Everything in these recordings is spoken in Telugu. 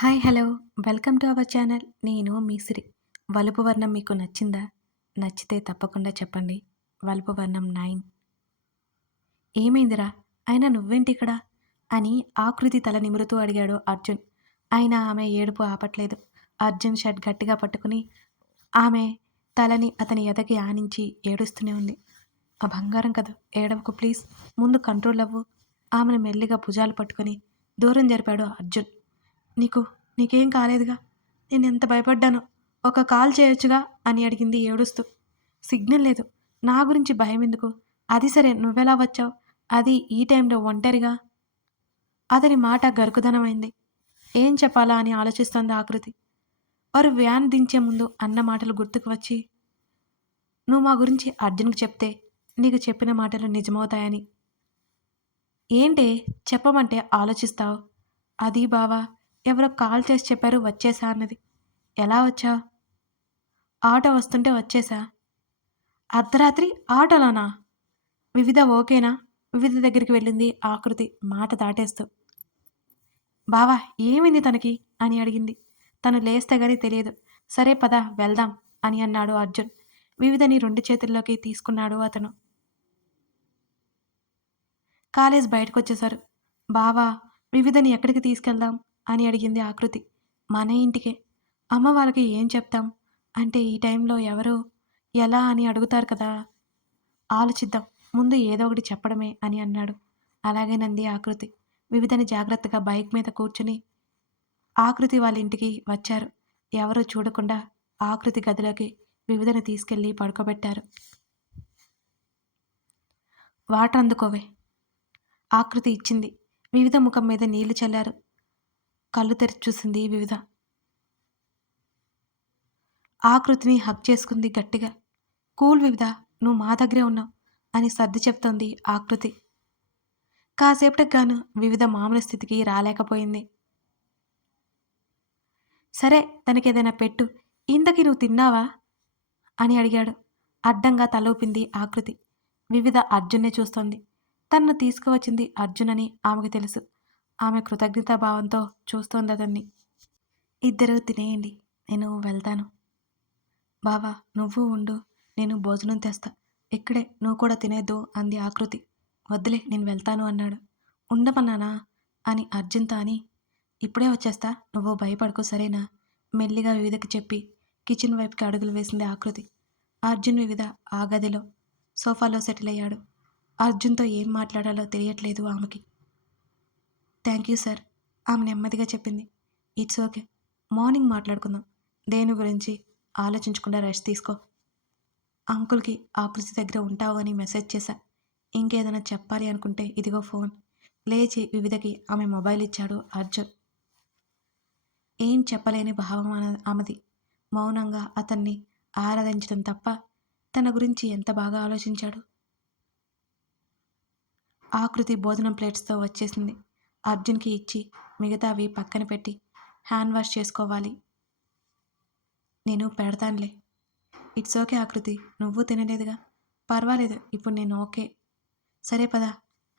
Hi hello. Welcome to our channel. నేను మీ వలుపు వర్ణం మీకు నచ్చిందా? నచ్చితే తప్పకుండా చెప్పండి. వలుపు వర్ణం నైన్. ఏమైందిరా? అయినా నువ్వేంటి ఇక్కడ అని ఆకృతి తల నిమురుతూ అడిగాడు అర్జున్. అయినా ఆమె ఏడుపు ఆపట్లేదు. అర్జున్ షర్ట్ గట్టిగా పట్టుకుని ఆమె తలని అతని ఎదకి ఆనించి ఏడుస్తూనే ఉంది. ఆ బంగారం కదా? ఏడవకు ప్లీజ్. ముందు కంట్రోల్ అవ్వు. ఆమెను మెల్లిగా భుజాలు పట్టుకొని దూరం జరిపాడు అర్జున్. నీకు నీకేం కాలేదుగా? నేను ఎంత భయపడ్డానో. ఒక కాల్ చేయొచ్చుగా అని అడిగింది ఏడుస్తూ. సిగ్నల్ లేదు. నా గురించి భయం ఎందుకు? అది సరే నువ్వెలా వచ్చావు? అది ఈ టైంలో ఒంటరిగా? అతని మాట గరుకుదనమైంది. ఏం చెప్పాలా అని ఆలోచిస్తోంది ఆకృతి. వారు వ్యాన్ దించే ముందు అన్న మాటలు గుర్తుకు వచ్చి నువ్వు మా గురించి అర్జున్కి చెప్తే నీకు చెప్పిన మాటలు నిజమవుతాయని. ఏంటే? చెప్పమంటే ఆలోచిస్తావు. అది బావా ఎవరో కాల్ చేసి చెప్పారు వచ్చేసా అన్నది. ఎలా వచ్చా? ఆటో వస్తుంటే వచ్చేసా. అర్ధరాత్రి ఆటోలోనా? వివిధ ఓకేనా? వివిధ దగ్గరికి వెళ్ళింది ఆకృతి మాట దాటేస్తూ. బావా ఏమైంది తనకి? అని అడిగింది. తను లేస్తే గానీ తెలియదు. సరే పద వెళ్దాం అని అన్నాడు అర్జున్. వివిధని రెండు చేతుల్లోకి తీసుకున్నాడు అతను. కాలేజ్ బయటకు వచ్చేశారు బావా వివిధని ఎక్కడికి తీసుకెళ్దాం? అని అడిగింది ఆకృతి. మన ఇంటికే. అమ్మ వాళ్ళకి ఏం చెప్తాం? అంటే ఈ టైంలో ఎవరు? ఎలా అని అడుగుతారు కదా? ఆలోచిద్దాం. ముందు ఏదో ఒకటి చెప్పడమే అని అన్నాడు. అలాగేనంది ఆకృతి. వివిధని జాగ్రత్తగా బైక్ మీద కూర్చుని ఆకృతి వాళ్ళ ఇంటికి వచ్చారు. ఎవరూ చూడకుండా ఆకృతి గదిలోకి వివిధని తీసుకెళ్ళి పడుకోబెట్టారు. వాటర్ అందుకోవే ఆకృతి ఇచ్చింది. వివిధ ముఖం మీద నీళ్ళు చల్లారు. కళ్ళు తెరిచి చూసింది వివిధ. ఆకృతిని హక్ చేసుకుంది గట్టిగా. కూల్ వివిధ నువ్వు మా దగ్గరే ఉన్నావు అని సర్ది చెప్తోంది ఆకృతి కాసేపటికి గాను వివిధ మామూలు స్థితికి రాలేకపోయింది. సరే తనకేదైనా పెట్టు ఇంతకీ నువ్వు తిన్నావా? అని అడిగాడు. అడ్డంగా తలూపింది ఆకృతి వివిధ అర్జున్నే చూస్తోంది. తన్ను తీసుకువచ్చింది అర్జున్ అని ఆమెకు తెలుసు. ఆమె కృతజ్ఞతాభావంతో చూస్తోంది అతన్ని. ఇద్దరు తినేయండి నేను వెళ్తాను. బావా నువ్వు ఉండు నేను భోజనం తెస్తా. ఇక్కడే నువ్వు కూడా తినేద్దు అంది ఆకృతి. వద్దులే నేను వెళ్తాను అన్నాడు. ఉండమన్నానా అని అర్జున్తో అని. ఇప్పుడే వచ్చేస్తా నువ్వు భయపడకు సరేనా? మెల్లిగా వివిధకి చెప్పి కిచెన్ వైపుకి అడుగులు వేసింది ఆకృతి. అర్జున్ వివిధ ఆ గదిలో సోఫాలో సెటిల్ అయ్యాడు. అర్జున్తో ఏం మాట్లాడాలో తెలియట్లేదు ఆమెకి. Thank you sir. ఆమె నెమ్మదిగా చెప్పింది. It's okay. మార్నింగ్ మాట్లాడుకుందాం. దేని గురించి ఆలోచించకుండా రెస్ట్ తీసుకో. అంకుల్కి ఆకృతి దగ్గర ఉంటావు అని మెసేజ్ చేశా. ఇంకేదైనా చెప్పాలి అనుకుంటే ఇదిగో ఫోన్. లేచి వివిధకి ఆమె మొబైల్ ఇచ్చాడు అర్జున్. ఏం చెప్పలేని భావం ఆమెది. మౌనంగా అతన్ని ఆరాధించడం తప్ప తన గురించి ఎంత బాగా ఆలోచించాడు? ఆకృతి భోజనం ప్లేట్స్తో వచ్చేసింది. అర్జున్కి ఇచ్చి మిగతావి పక్కన పెట్టి హ్యాండ్ వాష్ చేసుకోవాలి. నేను పెడతానులే. ఇట్స్ ఓకే ఆకృతి నువ్వు తినలేదుగా. పర్వాలేదు ఇప్పుడు నేను ఓకే. సరే పదా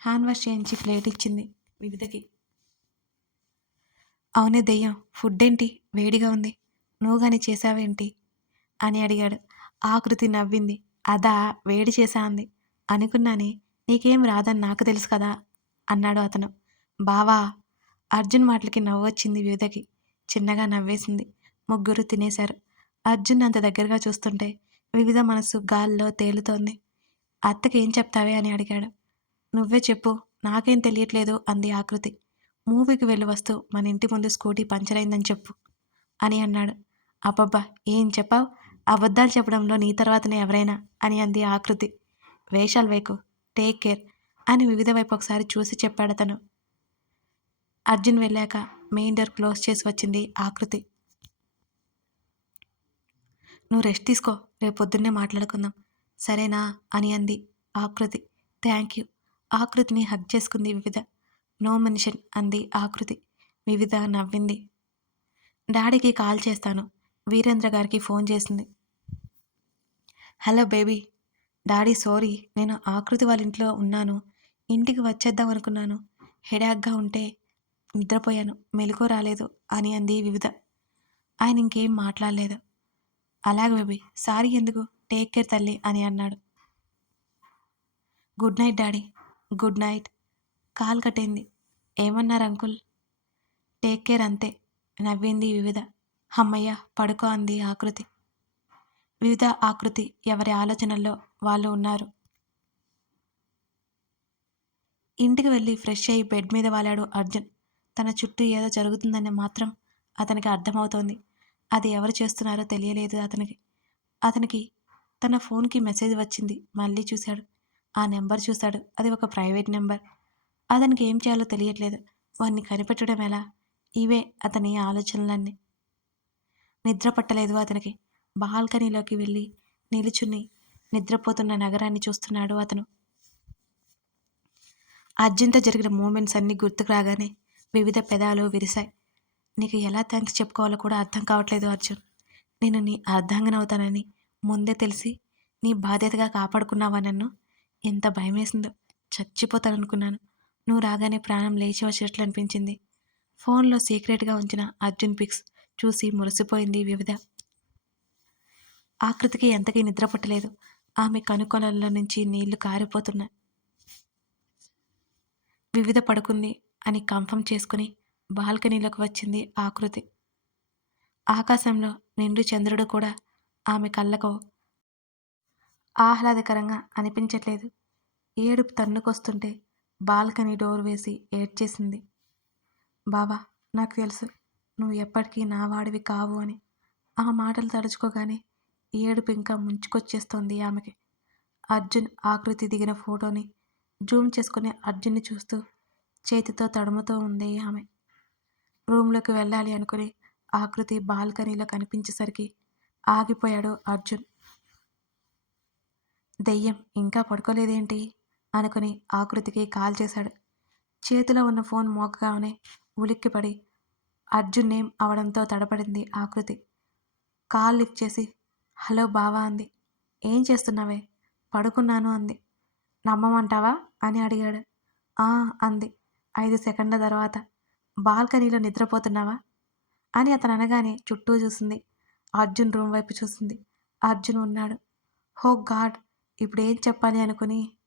హ్యాండ్ వాష్ చేయించి ప్లేట్ ఇచ్చింది వివిధకి. అవునే దెయ్యం ఫుడ్ ఏంటి వేడిగా ఉంది. నువ్వు కానీ చేసావేంటి? అని అడిగాడు. ఆకృతి నవ్వింది. అదా వేడి చేసా అంది. అనుకున్నానే నీకేం రాదని నాకు తెలుసు కదా అన్నాడు అతను. బావా అర్జున్ మాటలకి నవ్వొచ్చింది వివిధకి చిన్నగా నవ్వేసింది. ముగ్గురు తినేశారు. అర్జున్ అంత దగ్గరగా చూస్తుంటే వివిధ మనసు గాల్లో తేలుతోంది. అత్తకి ఏం చెప్తావే అని అడిగాడు. నువ్వే చెప్పు నాకేం తెలియట్లేదు అంది ఆకృతి. మూవీకి వెళ్ళి వస్తూ మన ఇంటి ముందు స్కూటీ పంచర్ అయిందని చెప్పు అని అన్నాడు. అబ్బబ్బా ఏం చెప్పావు? అబద్ధాలు చెప్పడంలో నీ తర్వాతనే ఎవరైనా అని అంది ఆకృతి. వేషాలు వేకు టేక్ కేర్ అని వివిధ వైపు ఒకసారి చూసి చెప్పాడు అతను అర్జున్ వెళ్ళాక మెయిన్ డోర్ క్లోజ్ చేసి వచ్చింది ఆకృతి నువ్వు రెస్ట్ తీసుకో రేపు పొద్దున్నే మాట్లాడుకుందాం. సరేనా? అని అంది ఆకృతి థ్యాంక్ యూ. ఆకృతిని హగ్ చేసుకుంది వివిధ. నో మెన్షన్ అంది ఆకృతి వివిధ నవ్వింది. డాడీకి కాల్ చేస్తాను. వీరేంద్ర గారికి ఫోన్ చేసింది. Hello baby. Daddy sorry. నేను ఆకృతి వాళ్ళ ఇంట్లో ఉన్నాను. ఇంటికి వచ్చేద్దాం అనుకున్నాను. హెడాక్గా ఉంటే నిద్రపోయాను. మెలకు రాలేదు అని అంది వివిధ. ఆయన ఇంకేం మాట్లాడలేదు. అలాగే బేబీ సారీ ఎందుకు? టేక్ కేర్ తల్లి అని అన్నాడు. Good night daddy. Good night. Call కట్టింది. ఏమన్నారు అంకుల్? టేక్ కేర్ అంతే నవ్వింది వివిధ. అమ్మయ్య పడుకో అంది ఆకృతి. వివిధ ఆకృతి ఎవరి ఆలోచనల్లో వాళ్ళు ఉన్నారు. ఇంటికి వెళ్ళి ఫ్రెష్ అయ్యి బెడ్ మీద వాలాడు అర్జున్. తన చుట్టూ ఏదో జరుగుతుందని మాత్రం అతనికి అర్థమవుతోంది. అది ఎవరు చేస్తున్నారో తెలియలేదు అతనికి. అతనికి తన ఫోన్కి మెసేజ్ వచ్చింది. మళ్ళీ చూశాడు. ఆ నెంబర్ చూశాడు. అది ఒక ప్రైవేట్ నెంబర్. అతనికి ఏం చేయాలో తెలియట్లేదు. వాడిని కనిపెట్టడం ఎలా? ఇవే అతని ఆలోచనలన్నీ. నిద్ర పట్టలేదు అతనికి. బాల్కనీలోకి వెళ్ళి నిలుచుని నిద్రపోతున్న నగరాన్ని చూస్తున్నాడు అతను. అర్జున్తో జరిగిన మూమెంట్స్ అన్నీ గుర్తుకు రాగానే వివిధ పెదాలు విరిశాయి. నీకు ఎలా థ్యాంక్స్ చెప్పుకోవాలో కూడా అర్థం కావట్లేదు అర్జున్. నేను నీ అర్ధాంగనవుతానని ముందే తెలిసి నీ బాధ్యతగా కాపాడుకున్నావా నన్ను? ఎంత భయమేసిందో. చచ్చిపోతాననుకున్నాను. నువ్వు రాగానే ప్రాణం లేచి వచ్చినట్లు అనిపించింది ఫోన్లో సీక్రెట్గా ఉంచిన అర్జున్ పిక్స్ చూసి మురిసిపోయింది వివిధ. ఆకృతికి ఎంతకీ నిద్ర పట్టలేదు. ఆమె కనుకొనల నుంచి నీళ్ళు కారిపోతున్నాయి. వివిధ పడుకుంది. అని కన్ఫర్మ్ చేసుకుని బాల్కనీలోకి వచ్చింది ఆకృతి ఆకాశంలో నిండు చంద్రుడు కూడా ఆమె కళ్ళకు ఆహ్లాదకరంగా అనిపించట్లేదు. ఏడుపు తన్నుకొస్తుంటే బాల్కనీ డోర్ వేసి ఏడ్చేసింది. బావా నాకు తెలుసు నువ్వు ఎప్పటికీ నా వాడివి కావు అని. ఆ మాటలు తలుచుకోగానే ఏడుపు ఇంకా ముంచుకొచ్చేస్తోంది ఆమెకి. అర్జున్ ఆకృతి దిగిన ఫోటోని జూమ్ చేసుకుని అర్జున్ని చూస్తూ చేతితో తడుముతూ ఉంది ఆమె. రూమ్లోకి వెళ్ళాలి అనుకుని ఆకృతి బాల్కనీలో కనిపించేసరికి ఆగిపోయాడు అర్జున్. దెయ్యం ఇంకా పడుకోలేదేంటి? అనుకుని ఆకృతికి కాల్ చేశాడు. చేతిలో ఉన్న ఫోన్ మోకగానే ఉలిక్కిపడి అర్జున్ నేమ్ అవడంతో తడపడింది ఆకృతి. కాల్ లిఫ్ట్ చేసి హలో బావా అంది. ఏం చేస్తున్నావే? పడుకున్నాను అంది. నమ్మమంటావా? అని అడిగాడు. ఆ అంది. ఐదు సెకండ్ల తర్వాత బాల్కనీలో నిద్రపోతున్నావా? అని అతను అనగానే చుట్టూ చూసింది. అర్జున్ రూమ్ వైపు చూసింది. అర్జున్ ఉన్నాడు. హో గాడ్ ఇప్పుడు ఏం చెప్పాలి అనుకుని?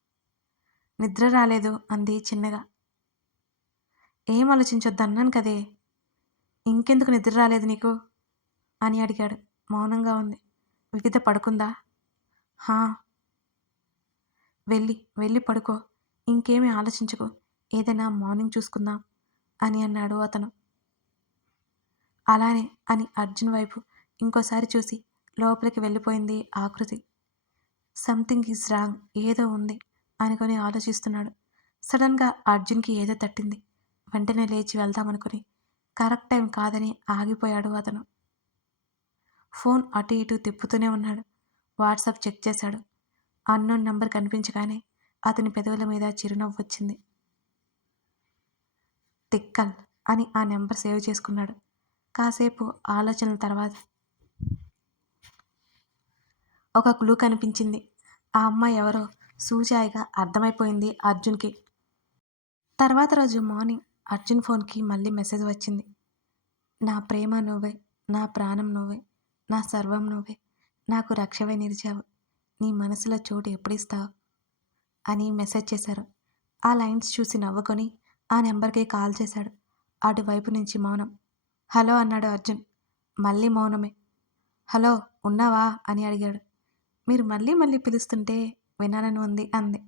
నిద్ర రాలేదు అంది చిన్నగా. ఏం ఆలోచించొద్దు అన్నాను కదే. ఇంకెందుకు నిద్ర రాలేదు నీకు? అని అడిగాడు. మౌనంగా ఉంది. వివిధ పడుకుందా? హా. వెళ్ళి వెళ్ళి పడుకో. ఇంకేమీ ఆలోచించుకో. ఏదైనా మార్నింగ్ చూసుకుందాం అని అన్నాడు అతను. అలానే అని అర్జున్ వైపు ఇంకోసారి చూసి లోపలికి వెళ్ళిపోయింది ఆకృతి సంథింగ్ ఈజ్ రాంగ్ ఏదో ఉంది అనుకొని ఆలోచిస్తున్నాడు. సడన్గా అర్జున్కి ఏదో తట్టింది. వెంటనే లేచి వెళ్దామనుకుని కరెక్ట్ టైం కాదని ఆగిపోయాడు అతను. ఫోన్ అటు ఇటు తిప్పుతూనే ఉన్నాడు. వాట్సాప్ చెక్ చేశాడు. అన్నోన్ నంబర్ కనిపించగానే అతని పెదవుల మీద చిరునవ్వు వచ్చింది. తిక్కల్ అని ఆ నెంబర్ సేవ్ చేసుకున్నాడు. కాసేపు ఆలోచనల తర్వాత ఒక క్లూ కనిపించింది. ఆ అమ్మాయి ఎవరో సూచాయిగా అర్థమైపోయింది అర్జున్కి. తర్వాత రోజు మార్నింగ్ అర్జున్ ఫోన్కి మళ్ళీ మెసేజ్ వచ్చింది. నా ప్రేమ నువ్వే నా ప్రాణం నువ్వే నా సర్వం నువ్వే నాకు రక్షవే నిలిచావు నీ మనసులో చోటు ఎప్పుడిస్తావు అని మెసేజ్ చేశారు. ఆ లైన్స్ చూసి నవ్వుకొని ఆ నెంబర్కి కాల్ చేశాడు. అటువైపు నుంచి మౌనం. హలో అన్నాడు అర్జున్. మళ్ళీ మౌనమే. హలో ఉన్నావా? అని అడిగాడు. మీరు మళ్ళీ మళ్ళీ పిలుస్తుంటే వినాలని ఉంది అంది.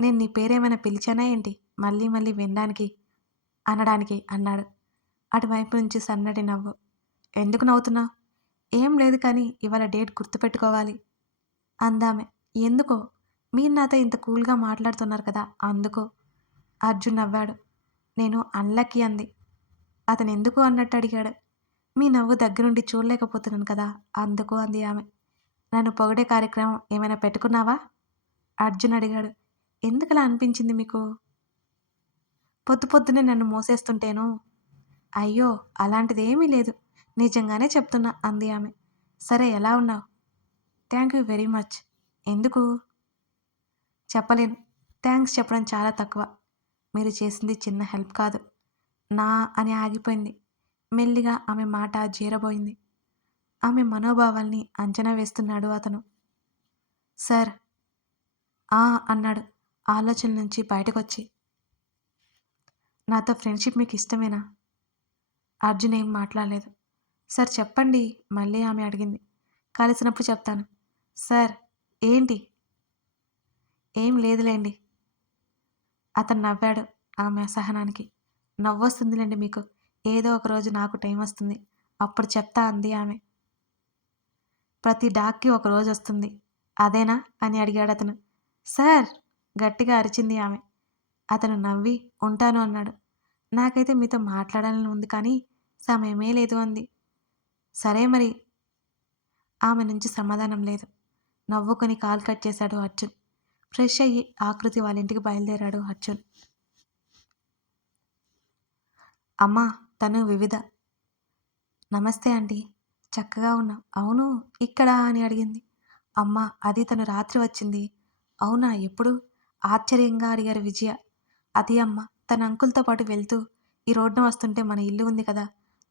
నేను నీ పేరేమైనా పిలిచానా ఏంటి? మళ్ళీ మళ్ళీ వినడానికి అనడానికి అన్నాడు. అటువైపు నుంచి సన్నటి నవ్వు. ఎందుకు నవ్వుతున్నావు ఏం లేదు కానీ ఇవాళ డేట్ గుర్తుపెట్టుకోవాలి అందామె. ఎందుకో? మీరు నాతో ఇంత కూల్గా మాట్లాడుతున్నారు కదా అందుకో? అర్జున్ నవ్వాడు. నేను అన్లక్కీ అంది. అతను ఎందుకు అన్నట్టు అడిగాడు. మీ నవ్వు దగ్గరుండి చూడలేకపోతున్నాను కదా అందుకు అంది ఆమె. నన్ను పొగడే కార్యక్రమం ఏమైనా పెట్టుకున్నావా? అర్జున్ అడిగాడు. ఎందుకలా అనిపించింది మీకు? పొద్దు పొద్దునే నన్ను మోసేస్తుంటేను? అయ్యో అలాంటిది ఏమీ లేదు. నిజంగానే చెప్తున్నా అంది ఆమె. సరే ఎలా ఉన్నావు? Thank you very much. ఎందుకు? చెప్పలేను. థ్యాంక్స్ చెప్పడం చాలా తక్కువ. మీరు చేసింది చిన్న హెల్ప్ కాదు. నా అని ఆగిపోయింది. మెల్లిగా ఆమె మాట జీరబోయింది. ఆమె మనోభావాల్ని అంచనా వేస్తున్నాడు అతను. సార్ ఆ అన్నాడు ఆలోచన నుంచి బయటకొచ్చి. నాతో ఫ్రెండ్షిప్ మీకు ఇష్టమేనా? అర్జున్ ఏం మాట్లాడలేదు. సార్ చెప్పండి మళ్ళీ ఆమె అడిగింది. కలిసినప్పుడు చెప్తాను. సార్ ఏంటి? ఏం లేదులేండి. అతను నవ్వాడు ఆమె అసహనానికి. నవ్వొస్తుందిలేండి మీకు. ఏదో ఒక రోజు నాకు టైం వస్తుంది. అప్పుడు చెప్తా అంది ఆమె. ప్రతి డాక్కి ఒక రోజు వస్తుంది. అదేనా? అని అడిగాడు అతను. సార్! గట్టిగా అరిచింది ఆమె. అతను నవ్వి ఉంటాను అన్నాడు. నాకైతే మీతో మాట్లాడాలని ఉంది కానీ సమయమే లేదు అంది. సరే మరి. ఆమె నుంచి సమాధానం లేదు. నవ్వుకొని కాల్ కట్ చేశాడు అర్జున్. ఫ్రెష్ అయ్యి ఆకృతి వాళ్ళ ఇంటికి బయలుదేరాడు అర్జున్. అమ్మా తను వివిధ. నమస్తే ఆంటీ చక్కగా ఉన్నాం. అవును ఇక్కడ అని అడిగింది. అమ్మ అది తను రాత్రి వచ్చింది. అవునా ఎప్పుడు? ఆశ్చర్యంగా అడిగారు విజయ. అది అమ్మ తన అంకుల్తో పాటు వెళ్తూ ఈ రోడ్డున వస్తుంటే మన ఇల్లు ఉంది కదా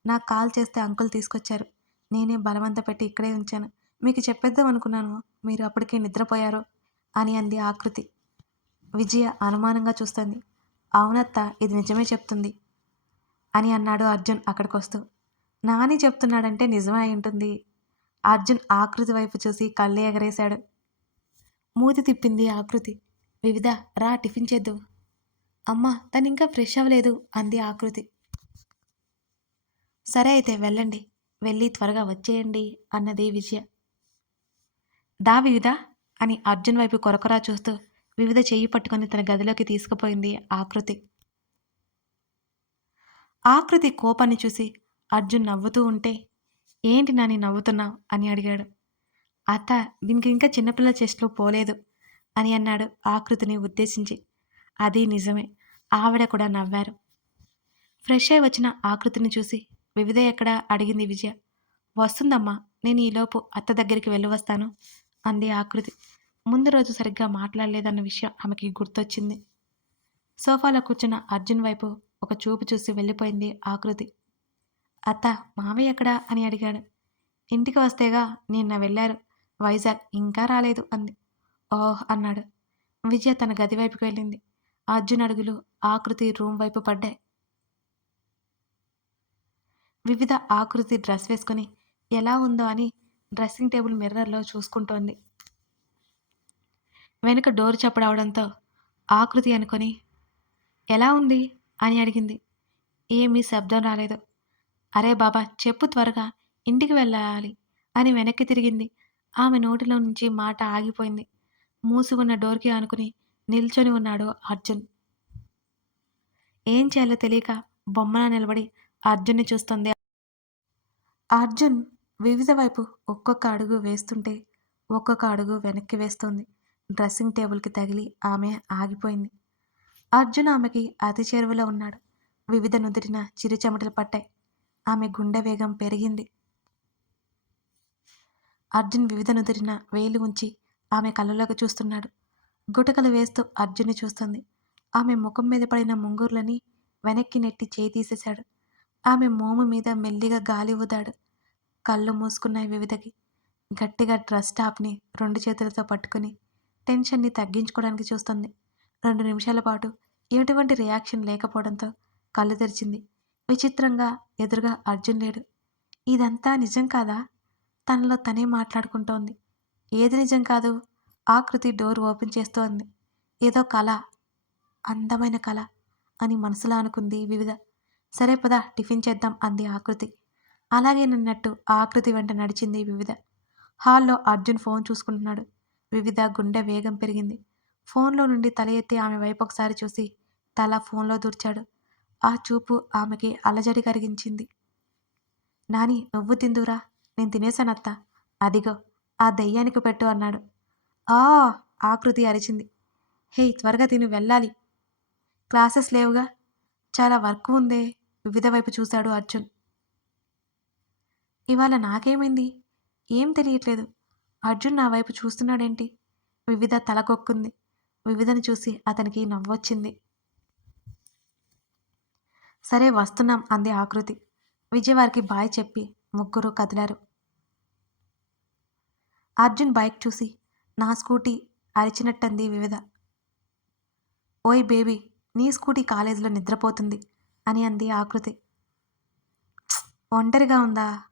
నాకు కాల్ చేస్తే అంకుల్ తీసుకొచ్చారు. నేనే బలవంత పెట్టి ఇక్కడే ఉంచాను. మీకు చెప్పేద్దాం అనుకున్నాను. మీరు అప్పటికే నిద్రపోయారు. అని అంది ఆకృతి విజయ అనుమానంగా చూస్తుంది. అవునత్త ఇది నిజమే చెప్తుంది అని అన్నాడు అర్జున్ అక్కడికి వస్తూ నాని చెప్తున్నాడంటే నిజమే ఉంటుంది. అర్జున్ ఆకృతి వైపు చూసి కళ్ళు ఎగరేశాడు. మూతి తిప్పింది ఆకృతి వివిధ రా టిఫిన్ చేద్దు. అమ్మా తను ఇంకా ఫ్రెష్ అవ్వలేదు అంది ఆకృతి సరే అయితే వెళ్ళండి. వెళ్ళి త్వరగా వచ్చేయండి అన్నది విజయ. దా వివిధ అని అర్జున్ వైపు కొరకొరా చూస్తూ వివిధ చెయ్యి పట్టుకొని తన గదిలోకి తీసుకుపోయింది ఆకృతి. ఆకృతి కోపాన్ని చూసి అర్జున్ నవ్వుతూ ఉంటే ఏంటి నాని నవ్వుతున్నావు? అని అడిగాడు. అత్త దీనికి ఇంకా చిన్నపిల్ల చెస్ట్లో పోలేదు అని అన్నాడు ఆకృతిని ఉద్దేశించి. అది నిజమే ఆవిడ కూడా నవ్వారు. ఫ్రెష్ అయి వచ్చిన ఆకృతిని చూసి వివిధ ఎక్కడా అడిగింది విజయ. వస్తుందమ్మా నేను ఈలోపు అత్త దగ్గరికి వెళ్ళి వస్తాను. అంది ఆకృతి. ముందు రోజు సరిగ్గా మాట్లాడలేదన్న విషయం ఆమెకి గుర్తొచ్చింది. సోఫాలో కూర్చున్న అర్జున్ వైపు ఒక చూపు చూసి వెళ్ళిపోయింది ఆకృతి. అత్త మామయ్య ఎక్కడా? అని అడిగాడు. ఇంటికి వస్తేగా నిన్న వెళ్ళారు. వైజాగ్ ఇంకా రాలేదు అంది. ఓహ్ అన్నాడు. విజయ తన గది వైపుకి వెళ్ళింది. అర్జున్ అడుగులు ఆకృతి రూమ్ వైపు పడ్డాయి. వివిధ ఆకృతి డ్రెస్ వేసుకొని ఎలా ఉందో అని డ్రెస్సింగ్ టేబుల్ మిర్రర్లో చూసుకుంటోంది. వెనుక డోర్ చప్పుడవడంతో ఆకృతి అనుకొని ఎలా ఉంది? అని అడిగింది. ఏమీ శబ్దం రాలేదు. అరే బాబా చెప్పు త్వరగా ఇంటికి వెళ్ళాలి అని వెనక్కి తిరిగింది. ఆమె నోటిలో నుంచి మాట ఆగిపోయింది. మూసి ఉన్న డోర్కి ఆనుకుని నిల్చొని ఉన్నాడు అర్జున్. ఏం చేయాలో తెలియక బొమ్మన నిలబడి అర్జున్ని చూస్తుంది. అర్జున్ వివిధ వైపు ఒక్కొక్క అడుగు వేస్తుంటే ఒక్కొక్క అడుగు వెనక్కి వేస్తోంది. డ్రెస్సింగ్ టేబుల్కి తగిలి ఆమె ఆగిపోయింది. అర్జున్ ఆమెకి అతి చేరువలో ఉన్నాడు. వివిధ నుదిరిన చిరుచమటలు పట్టాయి. ఆమె గుండె వేగం పెరిగింది. అర్జున్ వివిధ నుదిరిన వేలు ఉంచి ఆమె కళ్ళలోకి చూస్తున్నాడు. గుటకలు వేస్తూ అర్జున్ని చూస్తుంది. ఆమె ముఖం మీద పడిన ముంగూర్లని వెనక్కి నెట్టి చేయి తీసేశాడు. ఆమె మోము మీద మెల్లిగా గాలి ఊదాడు. కళ్ళు మూసుకున్నాయి వివిధకి. గట్టిగా డ్రెస్ టాప్ని రెండు చేతులతో పట్టుకుని టెన్షన్ని తగ్గించుకోవడానికి చూస్తుంది. రెండు నిమిషాల పాటు ఎటువంటి రియాక్షన్ లేకపోవడంతో కళ్ళు తెరిచింది. విచిత్రంగా ఎదురుగా అర్జున్ లేడు. ఇదంతా నిజం కాదా? తనలో తనే మాట్లాడుకుంటోంది. ఏది నిజం కాదు? ఆకృతి డోర్ ఓపెన్ చేస్తోంది. ఏదో కళ. అందమైన కళ అని మనసులో అనుకుంది వివిధ. సరే పద టిఫిన్ చేద్దాం అంది ఆకృతి. అలాగే నన్నట్టు ఆకృతి వెంట నడిచింది వివిధ. హాల్లో అర్జున్ ఫోన్ చూసుకుంటున్నాడు. వివిధ గుండె వేగం పెరిగింది. ఫోన్లో నుండి తల ఎత్తి ఆమె వైపు ఒకసారి చూసి తల ఫోన్లో దూర్చాడు. ఆ చూపు ఆమెకి అలజడి కరిగించింది నాని నువ్వు తిందురా నేను తినేశానత్త అదిగో ఆ దెయ్యానికి పెట్టు అన్నాడు. ఆ! ఆకృతి అరిచింది. హే త్వరగా తిని వెళ్ళాలి. క్లాసెస్ లేవుగా. చాలా వర్క్ ఉందే. వివిధ వైపు చూశాడు అర్జున్. ఇవాళ నాకేమైంది? ఏం తెలియట్లేదు. అర్జున్ నా వైపు చూస్తున్నాడేంటి? వివిధ తలకొక్కుంది. వివిధను చూసి అతనికి నవ్వొచ్చింది. సరే వస్తున్నాం అంది ఆకృతి. విజయవారికి బాయ్ చెప్పి ముగ్గురు కదిలారు. అర్జున్ బైక్ చూసి నా స్కూటీ అరిచినట్టంది వివిధ. ఓయ్ బేబీ నీ స్కూటీ కాలేజీలో నిద్రపోతుంది అని అంది ఆకృతి. ఒంటరిగా ఉందా?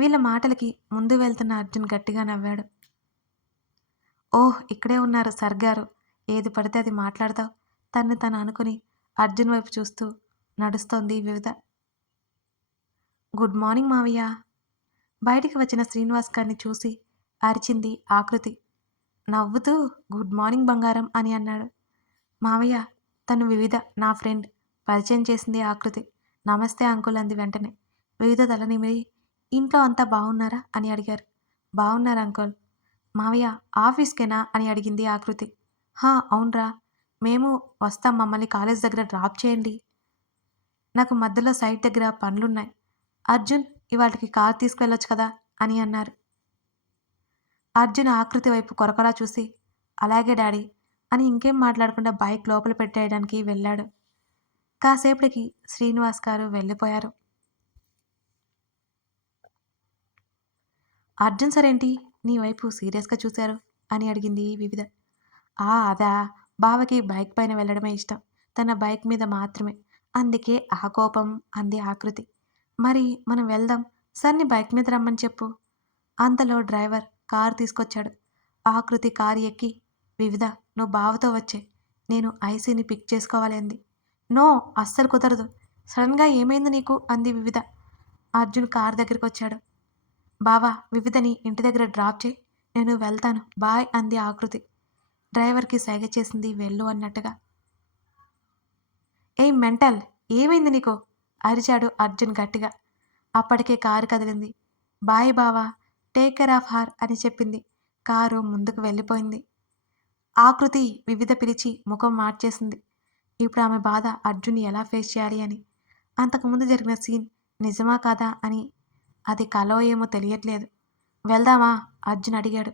వీళ్ళ మాటలకి ముందు వెళ్తున్న అర్జున్ గట్టిగా నవ్వాడు. ఓహ్ ఇక్కడే ఉన్నారు సర్గారు ఏది పడితే అది మాట్లాడతావు. తన్ని తను అనుకుని అర్జున్ వైపు చూస్తూ నడుస్తోంది వివిధ. గుడ్ మార్నింగ్ మావయ్య. బయటికి వచ్చిన శ్రీనివాస్ గారిని చూసి అరిచింది ఆకృతి. నవ్వుతూ గుడ్ మార్నింగ్ బంగారం అని అన్నాడు. మావయ్య తను వివిధ నా ఫ్రెండ్ పరిచయం చేసింది ఆకృతి. నమస్తే అంకుల్ అంది వెంటనే. వివిధ తల నిమిరి ఇంట్లో అంతా బాగున్నారా అని అడిగారు. బాగున్నారు అంకుల్. మావయ్య ఆఫీస్కేనా? అని అడిగింది ఆకృతి హా అవునరా. మేము వస్తాం మమ్మల్ని కాలేజ్ దగ్గర డ్రాప్ చేయండి. నాకు మధ్యలో సైట్ దగ్గర పనులున్నాయి. అర్జున్ ఇవాటికి కార్ తీసుకువెళ్ళొచ్చు కదా? అని అన్నారు. అర్జున్ ఆకృతి వైపు కొరకొరా చూసి అలాగే డాడీ అని ఇంకేం మాట్లాడకుండా బైక్ లోపల పెట్టేయడానికి వెళ్ళాడు. కాసేపటికి శ్రీనివాస్ గారు వెళ్ళిపోయారు. అర్జున్ సార్ ఏంటి? నీ వైపు సీరియస్గా చూశారు? అని అడిగింది వివిధ. ఆ అదా. బావకి బైక్ పైన వెళ్ళడమే ఇష్టం. తన బైక్ మీద మాత్రమే. అందుకే ఆ కోపం అంది ఆకృతి మరి మనం వెళ్దాం. సర్ని బైక్ మీద రమ్మని చెప్పు. అంతలో డ్రైవర్ కారు తీసుకొచ్చాడు. ఆకృతి కారు ఎక్కి వివిధ నువ్వు బావతో వచ్చే. నేను ఐసీని పిక్ చేసుకోవాలి అంది. నో అస్సలు కుదరదు. సడన్గా ఏమైంది నీకు? అంది వివిధ. అర్జున్ కారు దగ్గరికి వచ్చాడు. బావా వివిధని ఇంటి దగ్గర డ్రాప్ చేయి. నేను వెళ్తాను. బాయ్ అంది ఆకృతి. డ్రైవర్కి సైగ చేసింది వెళ్ళు అన్నట్టుగా. ఏయ్ మెంటల్ ఏమైంది నీకు? అరిచాడు అర్జున్ గట్టిగా. అప్పటికే కారు కదిలింది. బాయ్ బావా టేక్ కేర్ ఆఫ్ హార్ అని చెప్పింది. కారు ముందుకు వెళ్ళిపోయింది. ఆకృతి వివిధ పిలిచి ముఖం మార్చేసింది. ఇప్పుడు ఆమె బాధ అర్జున్ ఎలా ఫేస్ చేయాలి అని. అంతకుముందు జరిగిన సీన్ నిజమా కాదా అని అది కలో ఏమో తెలియట్లేదు. వెళ్దామా? అర్జున్ అడిగాడు.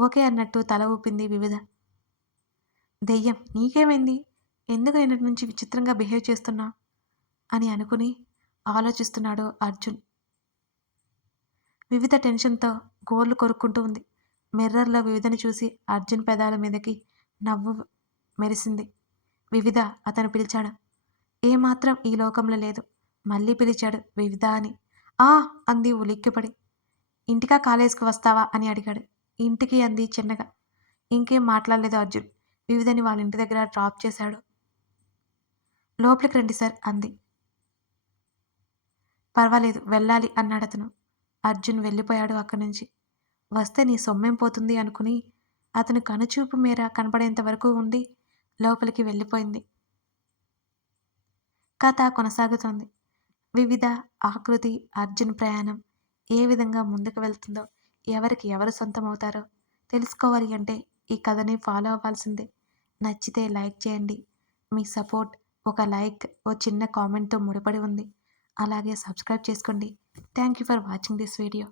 ఓకే అన్నట్టు తల ఊపింది వివిధ. దెయ్యం నీకేమైంది? ఎందుకు నిన్నటి నుంచి విచిత్రంగా బిహేవ్ చేస్తున్నా అని అనుకుని ఆలోచిస్తున్నాడు అర్జున్. వివిధ టెన్షన్తో గోర్లు కొరుక్కుంటూ ఉంది. మిర్రర్లో వివిధని చూసి అర్జున్ పెదాల మీదకి నవ్వు మెరిసింది. వివిధ అతను పిలిచాడు. ఏమాత్రం ఈ లోకంలో లేదు. మళ్ళీ పిలిచాడు వివిధ అని. ఆ! అంది ఉలిక్కిపడి. ఇంటికా కాలేజీకి వస్తావా? అని అడిగాడు. ఇంటికి అంది చిన్నగా. ఇంకేం మాట్లాడలేదు అర్జున్. వివిధని వాళ్ళ ఇంటి దగ్గర డ్రాప్ చేశాడు. లోపలికి రండి సార్ అంది. పర్వాలేదు వెళ్ళాలి అన్నాడు అతను. అర్జున్ వెళ్ళిపోయాడు అక్కడి నుంచి. వస్తే నీ సొమ్మేం పోతుంది అనుకుని అతను కనుచూపు మేర కనపడేంత వరకు ఉండి లోపలికి వెళ్ళిపోయింది. కథ కొనసాగుతోంది. వివిధ ఆకృతి అర్జున్ ప్రయాణం ఏ విధంగా ముందుకు వెళ్తుందో ఎవరికి ఎవరు సొంతం అవుతారో తెలుసుకోవాలి అంటే ఈ కథని ఫాలో అవ్వాల్సిందే. నచ్చితే లైక్ చేయండి. మీ సపోర్ట్ ఒక లైక్ ఓ చిన్న కామెంట్తో ముడిపడి ఉంది. అలాగే సబ్స్క్రైబ్ చేసుకోండి. Thank you for watching this video